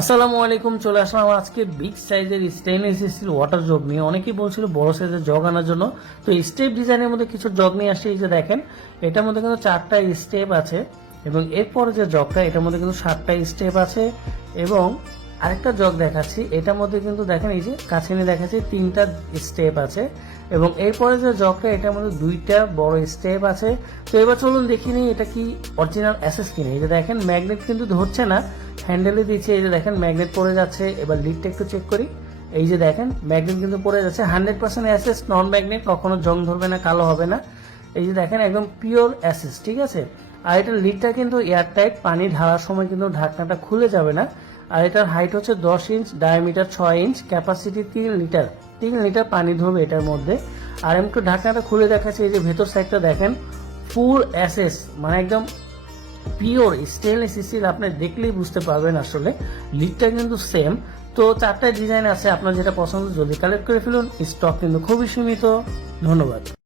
আসসালামু আলাইকুম, চলে আসলাম আজকে বিগ সাইজের স্টেনলেস স্টিল ওয়াটার জগ নিয়ে। অনেকেই বলছিল বড় সাইজের জগ আনার জন্য। তো স্টেপ ডিজাইনের মধ্যে কিছু জগ নিয়ে আসছে এই যে দেখেন, এটার মধ্যে কিন্তু চারটা স্টেপ আছে এবং এরপরে যে জগটা এটার মধ্যে কিন্তু সাতটা স্টেপ আছে এবং আরেকটা জগ দেখাচ্ছি। এটার মধ্যে কিন্তু দেখেন, এই যে কাছে নিয়ে দেখাচ্ছি, তিনটা স্টেপ আছে এবং এরপরে যে জগটা এটার মধ্যে দুইটা বড় স্টেপ আছে। তো এবার চলুন দেখি নিই এটা কি অরিজিনাল অ্যাসেস কিনে। এই যে দেখেন ম্যাগনেট কিন্তু ধরছে না। হ্যান্ডেলে দিচ্ছে এই যে দেখেন ম্যাগনেট পড়ে যাচ্ছে। এবার লিডটা একটু চেক করি। এই যে দেখেন ম্যাগনেট কিন্তু পড়ে যাচ্ছে। Hundred percent SS non magnet কখনো জং ধরবে না, কালো হবে না। এই যে দেখেন, একদম পিওর অ্যাসেস ঠিক আছে? আর এটার লিডটা কিন্তু এয়ারটাইট পানি ঢালার সময় কিন্তু ঢাকনাটা খুলে যাবে না। আর এটার হাইট হচ্ছে দশ ইঞ্চ ডায়ামিটার ছয় ইঞ্চ ক্যাপাসিটি তিন লিটার তিন লিটার পানি ধরবে এটার মধ্যে। আর একটু ঢাকনাটা খুলে দেখাচ্ছি, এই যে ভেতর সাইডটা দেখেন। ফুল অ্যাসেস মানে একদম পিওর স্টেনলেস স্টিল আপনি দেখলেই বুঝতে পারবেন আসলে। লিডটা কিন্তু সেম তো চারটা ডিজাইন আছে, আপনার যেটা পছন্দ, জলদি কালেক্ট করে ফেলুন। স্টক কিন্তু খুবই সীমিত। ধন্যবাদ।